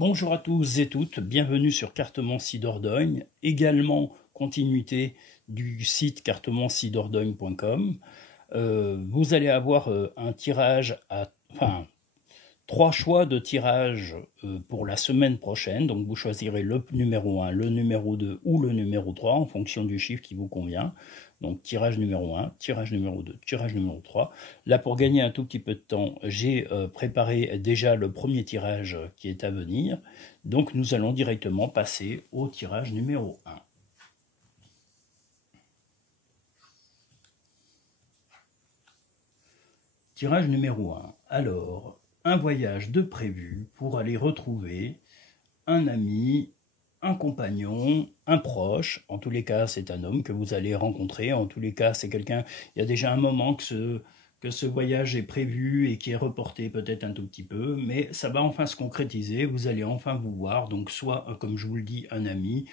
Bonjour à tous et toutes, bienvenue sur Cartomancie Dordogne, également continuité du site cartomanciedordogne.com. Vous allez avoir un tirage, trois choix de tirage pour la semaine prochaine. Donc vous choisirez le numéro 1, le numéro 2 ou le numéro 3 en fonction du chiffre qui vous convient. Donc tirage numéro 1, tirage numéro 2, tirage numéro 3. Là, pour gagner un tout petit peu de temps, j'ai préparé déjà le premier tirage qui est à venir. Donc nous allons directement passer au tirage numéro 1. Tirage numéro 1. Alors, un voyage de prévu pour aller retrouver un ami, un compagnon, un proche. En tous les cas, c'est un homme que vous allez rencontrer. En tous les cas, c'est quelqu'un... Il y a déjà un moment que ce voyage est prévu et qui est reporté peut-être un tout petit peu, mais ça va enfin se concrétiser. Vous allez enfin vous voir. Donc, soit, comme je vous le dis, un ami,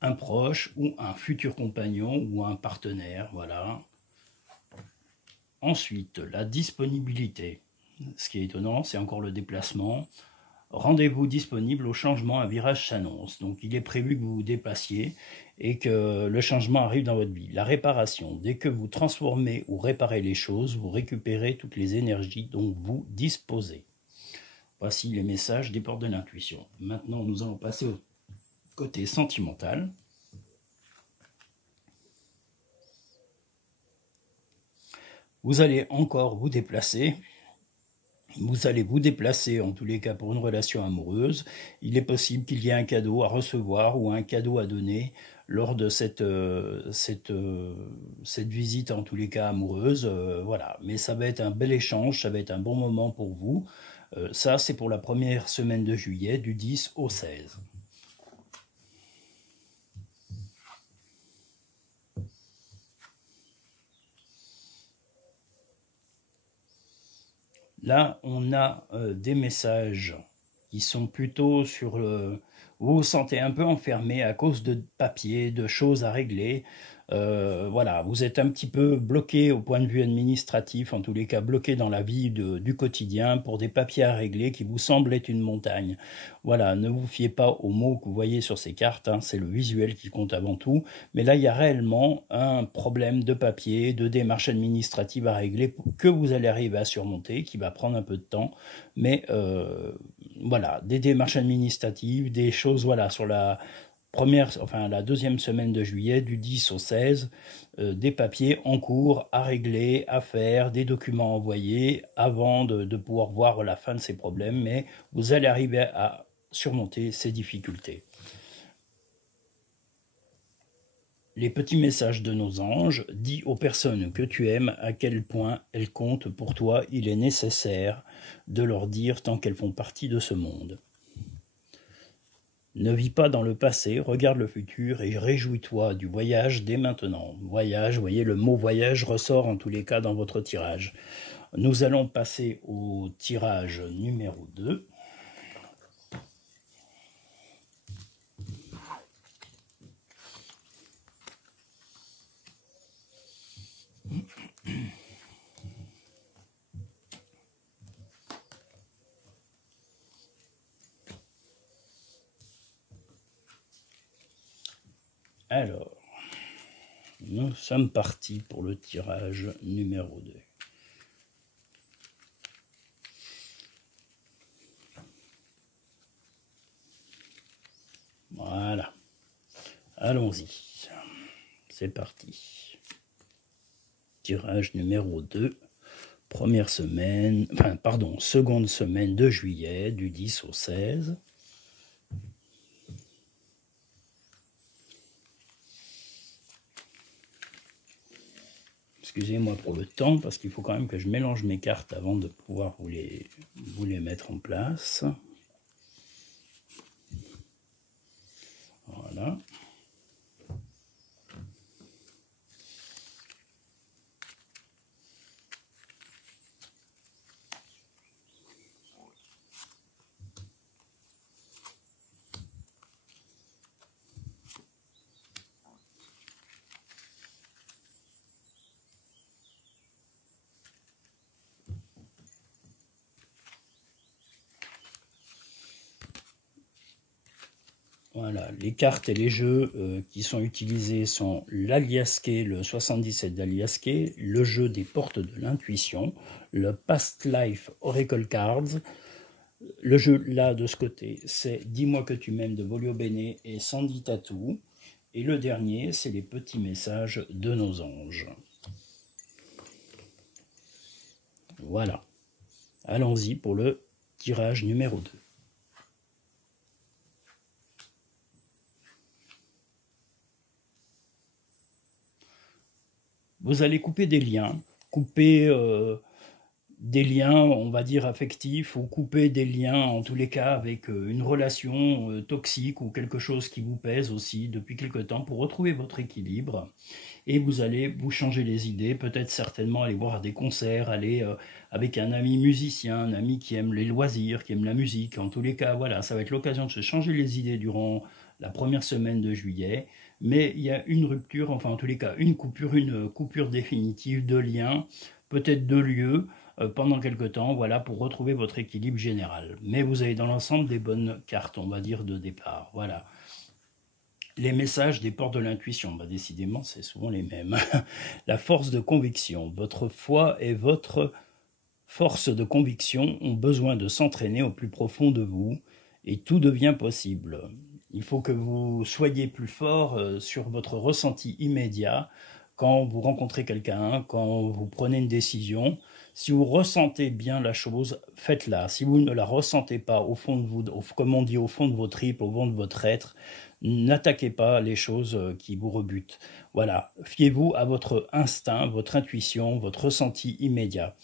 un proche ou un futur compagnon ou un partenaire. Voilà. Ensuite, la disponibilité. Ce qui est étonnant, c'est encore le déplacement. Rendez-vous disponible au changement, un virage s'annonce. Donc il est prévu que vous vous déplaciez et que le changement arrive dans votre vie. La réparation, dès que vous transformez ou réparez les choses, vous récupérez toutes les énergies dont vous disposez. Voici les messages des portes de l'intuition. Maintenant, nous allons passer au côté sentimental. Vous allez encore vous déplacer. Vous allez vous déplacer, en tous les cas, pour une relation amoureuse. Il est possible qu'il y ait un cadeau à recevoir ou un cadeau à donner lors de cette visite, en tous les cas, amoureuse. Voilà. Mais ça va être un bel échange, ça va être un bon moment pour vous. Ça, c'est pour la première semaine de juillet, du 10 au 16. Là, on a des messages qui sont plutôt sur le... Vous vous sentez un peu enfermé à cause de papiers, de choses à régler. Voilà, vous êtes un petit peu bloqué au point de vue administratif, en tous les cas bloqué dans la vie du quotidien pour des papiers à régler qui vous semblent être une montagne. Voilà, ne vous fiez pas aux mots que vous voyez sur ces cartes, hein, c'est le visuel qui compte avant tout. Mais là, il y a réellement un problème de papier, de démarche administrative à régler que vous allez arriver à surmonter, qui va prendre un peu de temps. Mais voilà, des démarches administratives, des choses, voilà, sur la deuxième semaine de juillet, du 10 au 16, des papiers en cours à régler, à faire, des documents envoyés avant de pouvoir voir la fin de ces problèmes, mais vous allez arriver à surmonter ces difficultés. Les petits messages de nos anges, dis aux personnes que tu aimes à quel point elles comptent pour toi, il est nécessaire de leur dire tant qu'elles font partie de ce monde. Ne vis pas dans le passé, regarde le futur et réjouis-toi du voyage dès maintenant. Voyage, vous voyez, le mot voyage ressort en tous les cas dans votre tirage. Nous allons passer au tirage numéro 2. Alors, nous sommes partis pour le tirage numéro 2. Voilà. Allons-y. C'est parti. Tirage numéro 2. Seconde semaine de juillet, du 10 au 16. Excusez-moi pour le temps, parce qu'il faut quand même que je mélange mes cartes avant de pouvoir vous les mettre en place. Voilà. Voilà, les cartes et les jeux qui sont utilisés sont l'Aliasqué, le 77 d'Aliasqué, le jeu des portes de l'intuition, le Past Life Oracle Cards. Le jeu là de ce côté, c'est Dis-moi que tu m'aimes de Volio Bene et Sandy Tattoo. Et le dernier, c'est les petits messages de nos anges. Voilà. Allons-y pour le tirage numéro 2. Vous allez couper des liens, couper des liens, on va dire, affectifs, ou couper des liens, en tous les cas, avec une relation toxique ou quelque chose qui vous pèse aussi depuis quelque temps pour retrouver votre équilibre. Et vous allez vous changer les idées, peut-être certainement aller voir des concerts, aller avec un ami musicien, un ami qui aime les loisirs, qui aime la musique. En tous les cas, voilà, ça va être l'occasion de se changer les idées durant la première semaine de juillet. Mais il y a une rupture, enfin en tous les cas une coupure définitive de lien, peut-être de lieu, pendant quelque temps, voilà, pour retrouver votre équilibre général. Mais vous avez dans l'ensemble des bonnes cartes, on va dire, de départ. Voilà. Les messages des portes de l'intuition, bah, décidément, c'est souvent les mêmes. La force de conviction. Votre foi et votre force de conviction ont besoin de s'entraîner au plus profond de vous, et tout devient possible. Il faut que vous soyez plus fort sur votre ressenti immédiat quand vous rencontrez quelqu'un, quand vous prenez une décision. Si vous ressentez bien la chose, faites-la. Si vous ne la ressentez pas au fond de vous, comme on dit, au fond de vos tripes, au fond de votre être, n'attaquez pas les choses qui vous rebutent. Voilà, fiez-vous à votre instinct, votre intuition, votre ressenti immédiat.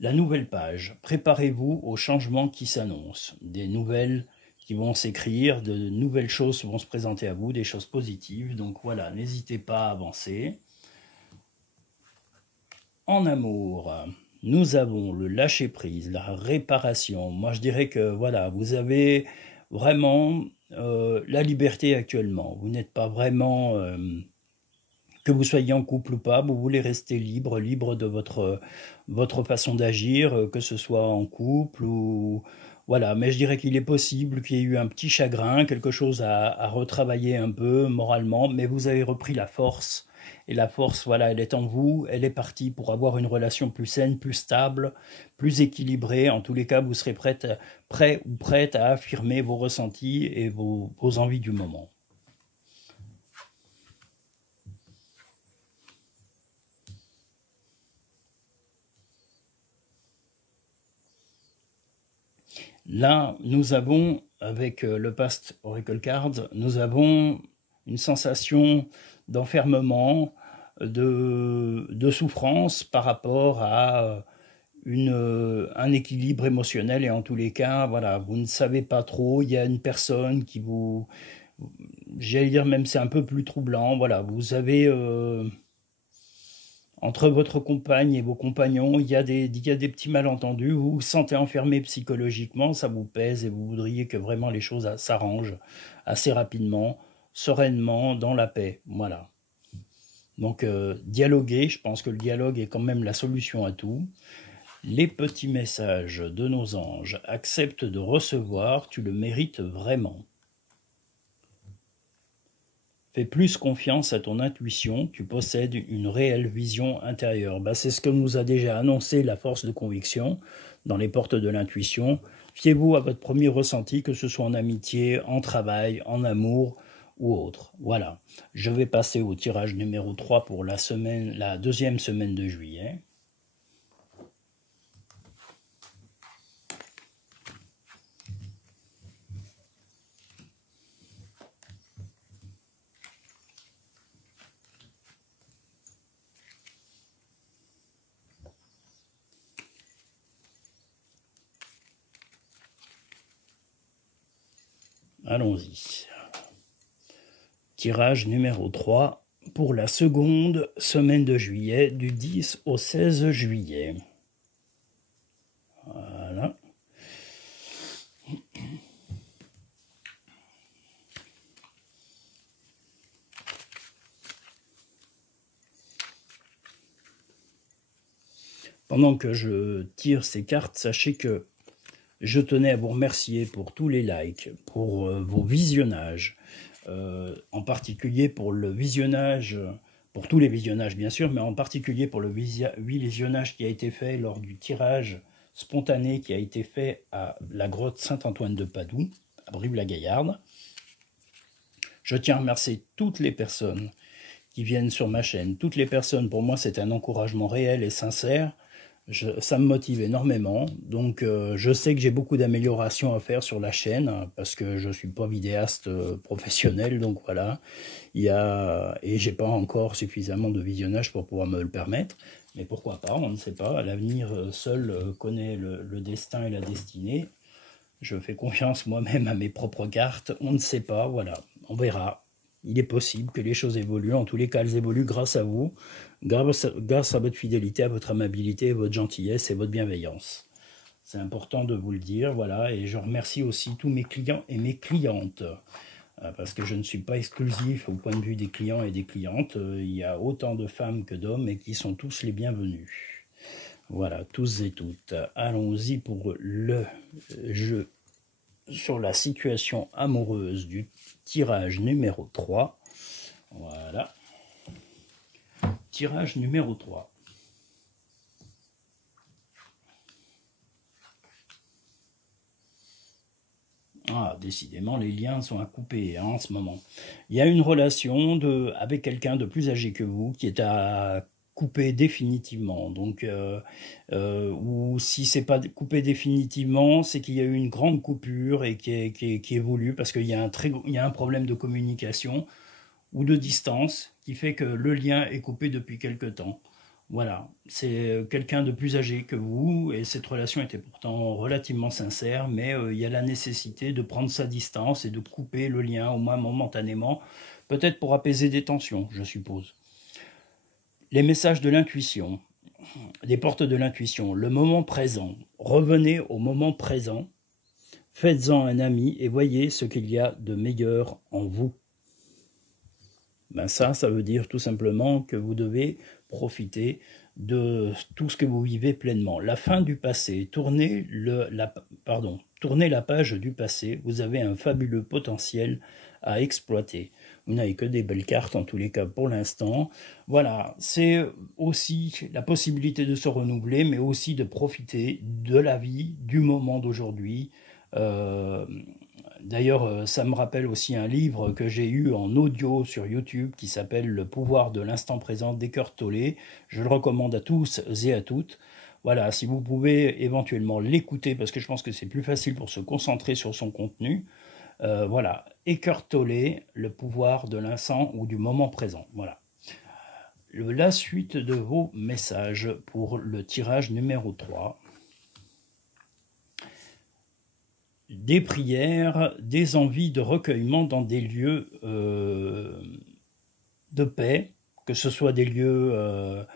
La nouvelle page, préparez-vous aux changements qui s'annoncent. Des nouvelles qui vont s'écrire, de nouvelles choses vont se présenter à vous, des choses positives. Donc voilà, n'hésitez pas à avancer. En amour, nous avons le lâcher-prise, la réparation. Moi, je dirais que voilà, vous avez vraiment la liberté actuellement. Vous n'êtes pas vraiment, que vous soyez en couple ou pas, vous voulez rester libre, libre de votre façon d'agir, que ce soit en couple ou... Voilà, mais je dirais qu'il est possible qu'il y ait eu un petit chagrin, quelque chose à retravailler un peu moralement, mais vous avez repris la force. Et la force, voilà, elle est en vous, elle est partie pour avoir une relation plus saine, plus stable, plus équilibrée. En tous les cas, vous serez prêt ou prête à affirmer vos ressentis et vos envies du moment. Là, nous avons, avec le Past Oracle Cards, nous avons une sensation d'enfermement, de souffrance par rapport à un équilibre émotionnel. Et en tous les cas, voilà, vous ne savez pas trop, il y a une personne qui vous... J'allais dire même c'est un peu plus troublant, voilà, vous avez... entre votre compagne et vos compagnons, il y a des petits malentendus, vous vous sentez enfermé psychologiquement, ça vous pèse et vous voudriez que vraiment les choses s'arrangent assez rapidement, sereinement, dans la paix. Voilà. Donc, dialoguer, je pense que le dialogue est quand même la solution à tout. Les petits messages de nos anges, accepte de recevoir, tu le mérites vraiment. Fais plus confiance à ton intuition, tu possèdes une réelle vision intérieure. Bah, c'est ce que nous a déjà annoncé la force de conviction dans les portes de l'intuition. Fiez-vous à votre premier ressenti, que ce soit en amitié, en travail, en amour ou autre. Voilà. Je vais passer au tirage numéro 3 pour la deuxième semaine de juillet. Allons-y. Tirage numéro 3 pour la seconde semaine de juillet, du 10 au 16 juillet. Voilà. Pendant que je tire ces cartes, sachez que Je tenais à vous remercier pour tous les likes, pour vos visionnages, en particulier pour le visionnage, pour tous les visionnages bien sûr, mais en particulier pour le visionnage qui a été fait lors du tirage spontané qui a été fait à la grotte Saint-Antoine de Padoue, à Brive-la-Gaillarde. Je tiens à remercier toutes les personnes qui viennent sur ma chaîne. Toutes les personnes, pour moi, c'est un encouragement réel et sincère. Ça me motive énormément. Donc, je sais que j'ai beaucoup d'améliorations à faire sur la chaîne, parce que je ne suis pas vidéaste professionnel, donc voilà. Et j'ai pas encore suffisamment de visionnage pour pouvoir me le permettre. Mais pourquoi pas, on ne sait pas. L'avenir seul connaît le destin et la destinée. Je fais confiance moi-même à mes propres cartes. On ne sait pas, voilà. On verra. Il est possible que les choses évoluent. En tous les cas, elles évoluent grâce à vous, grâce à votre fidélité, à votre amabilité, votre gentillesse et votre bienveillance. C'est important de vous le dire, voilà. Et je remercie aussi tous mes clients et mes clientes, parce que je ne suis pas exclusif au point de vue des clients et des clientes. Il y a autant de femmes que d'hommes et qui sont tous les bienvenus. Voilà, tous et toutes. Allons-y pour le jeu sur la situation amoureuse du tirage numéro 3. Voilà. Tirage numéro 3. Ah, décidément, les liens sont à couper en ce moment. Il y a une relation avec quelqu'un de plus âgé que vous qui est à couper définitivement. Donc, ou si c'est pas coupé définitivement, c'est qu'il y a eu une grande coupure et qui est voulue parce qu'il y a un problème de communication ou de distance qui fait que le lien est coupé depuis quelque temps. Voilà, c'est quelqu'un de plus âgé que vous et cette relation était pourtant relativement sincère, mais il y a la nécessité de prendre sa distance et de couper le lien au moins momentanément, peut-être pour apaiser des tensions, je suppose. Les messages de l'intuition, les portes de l'intuition, le moment présent. Revenez au moment présent, faites-en un ami et voyez ce qu'il y a de meilleur en vous. Ben ça veut dire tout simplement que vous devez profiter de tout ce que vous vivez pleinement. La fin du passé, tournez la page du passé, vous avez un fabuleux potentiel à exploiter. Vous n'avez que des belles cartes en tous les cas pour l'instant. Voilà, c'est aussi la possibilité de se renouveler, mais aussi de profiter de la vie, du moment d'aujourd'hui. D'ailleurs, ça me rappelle aussi un livre que j'ai eu en audio sur YouTube qui s'appelle « Le pouvoir de l'instant présent » d'Eckhart Tolle. Je le recommande à tous et à toutes. Voilà, si vous pouvez éventuellement l'écouter, parce que je pense que c'est plus facile pour se concentrer sur son contenu. Voilà, Eckhart Tolle, le pouvoir de l'instant ou du moment présent. Voilà. La suite de vos messages pour le tirage numéro 3. Des prières, des envies de recueillement dans des lieux de paix, que ce soit des lieux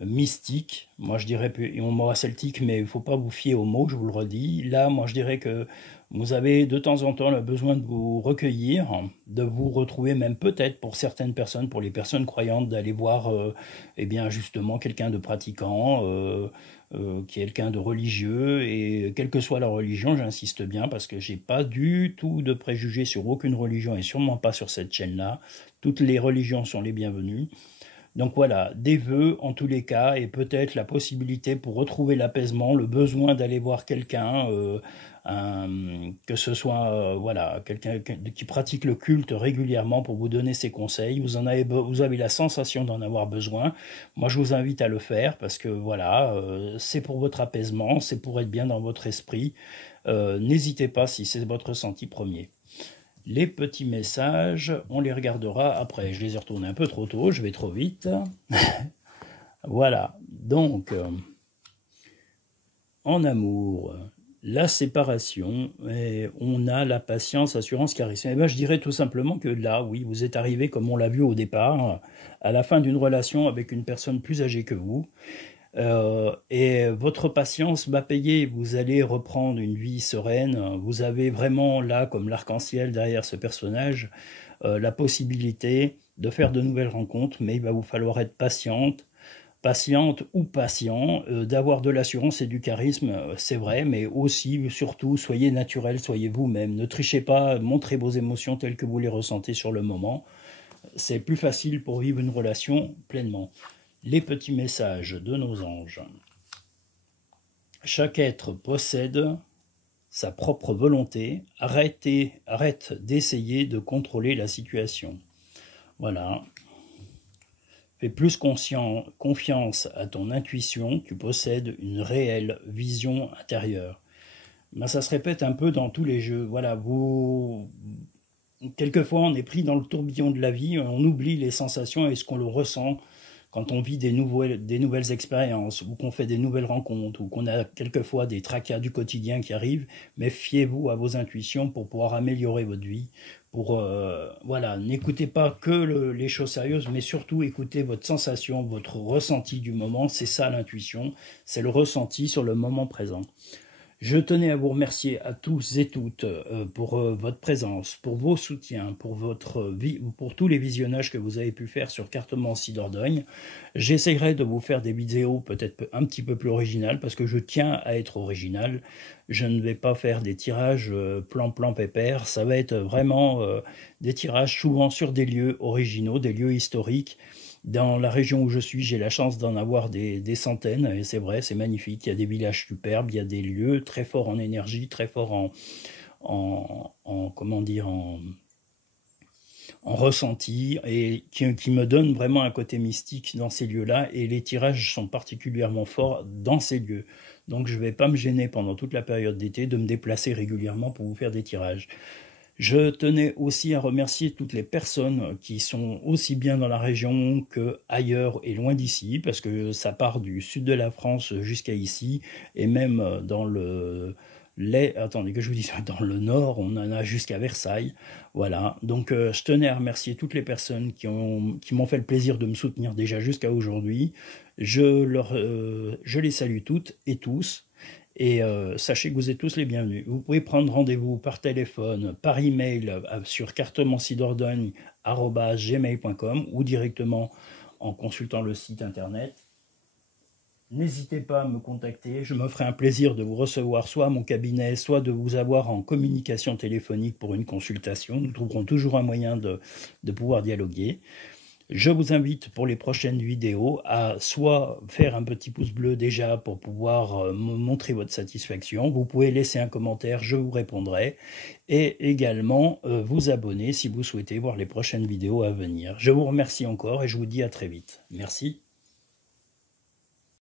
mystiques, moi je dirais, on m'aura celtique, mais il ne faut pas vous fier aux mots, je vous le redis. Là, moi je dirais que vous avez de temps en temps le besoin de vous recueillir, de vous retrouver, même peut-être pour certaines personnes, pour les personnes croyantes, d'aller voir eh bien justement quelqu'un de pratiquant, quelqu'un de religieux, et quelle que soit la religion, j'insiste bien, parce que j'ai pas du tout de préjugés sur aucune religion, et sûrement pas sur cette chaîne-là. Toutes les religions sont les bienvenues. Donc voilà, des vœux en tous les cas, et peut-être la possibilité pour retrouver l'apaisement, le besoin d'aller voir quelqu'un, que ce soit voilà, quelqu'un qui pratique le culte régulièrement pour vous donner ses conseils. Vous avez la sensation d'en avoir besoin. Moi, je vous invite à le faire parce que voilà, c'est pour votre apaisement, c'est pour être bien dans votre esprit. N'hésitez pas si c'est votre ressenti premier. Les petits messages, on les regardera après. Je les ai retournés un peu trop tôt, je vais trop vite. Voilà, donc, en amour, la séparation, et on a la patience, assurance, charisme. Et ben, je dirais tout simplement que là, oui, vous êtes arrivé, comme on l'a vu au départ, à la fin d'une relation avec une personne plus âgée que vous. Et votre patience va payer, vous allez reprendre une vie sereine, vous avez vraiment là, comme l'arc-en-ciel derrière ce personnage, la possibilité de faire de nouvelles rencontres, mais il va vous falloir être patiente, patiente ou patient, d'avoir de l'assurance et du charisme, c'est vrai, mais aussi, surtout, soyez naturel, soyez vous-même. Ne trichez pas, montrez vos émotions telles que vous les ressentez sur le moment. C'est plus facile pour vivre une relation pleinement. Les petits messages de nos anges. Chaque être possède sa propre volonté. Arrête d'essayer de contrôler la situation. Voilà. Fais plus confiance à ton intuition, tu possèdes une réelle vision intérieure. Ben, ça se répète un peu dans tous les jeux. Voilà, quelquefois on est pris dans le tourbillon de la vie, on oublie les sensations et ce qu'on le ressent quand on vit des nouvelles expériences, ou qu'on fait des nouvelles rencontres, ou qu'on a quelquefois des tracas du quotidien qui arrivent, mais fiez-vous à vos intuitions pour pouvoir améliorer votre vie. Voilà, n'écoutez pas que les choses sérieuses, mais surtout écoutez votre sensation, votre ressenti du moment. C'est ça l'intuition, c'est le ressenti sur le moment présent. Je tenais à vous remercier à tous et toutes pour votre présence, pour vos soutiens, pour tous les visionnages que vous avez pu faire sur Cartomancie Dordogne. J'essaierai de vous faire des vidéos peut-être un petit peu plus originales, parce que je tiens à être original. Je ne vais pas faire des tirages plan pépère, ça va être vraiment des tirages souvent sur des lieux originaux, des lieux historiques. Dans la région où je suis, j'ai la chance d'en avoir des centaines, et c'est vrai, c'est magnifique. Il y a des villages superbes, il y a des lieux très forts en énergie, très forts comment dire, en ressenti, et qui me donnent vraiment un côté mystique dans ces lieux-là, et les tirages sont particulièrement forts dans ces lieux. Donc je ne vais pas me gêner pendant toute la période d'été de me déplacer régulièrement pour vous faire des tirages. Je tenais aussi à remercier toutes les personnes qui sont aussi bien dans la région qu'ailleurs et loin d'ici, parce que ça part du sud de la France jusqu'à ici, et même dans attendez que je vous dise, dans le nord, on en a jusqu'à Versailles. Voilà, donc je tenais à remercier toutes les personnes qui m'ont fait le plaisir de me soutenir déjà jusqu'à aujourd'hui. Je les salue toutes et tous. Et sachez que vous êtes tous les bienvenus. Vous pouvez prendre rendez-vous par téléphone, par email sur cartomanciedordogne@gmail.com ou directement en consultant le site internet. N'hésitez pas à me contacter, je me ferai un plaisir de vous recevoir soit à mon cabinet, soit de vous avoir en communication téléphonique pour une consultation. Nous trouverons toujours un moyen de pouvoir dialoguer. Je vous invite pour les prochaines vidéos à soit faire un petit pouce bleu déjà pour pouvoir me montrer votre satisfaction. Vous pouvez laisser un commentaire, je vous répondrai. Et également vous abonner si vous souhaitez voir les prochaines vidéos à venir. Je vous remercie encore et je vous dis à très vite. Merci.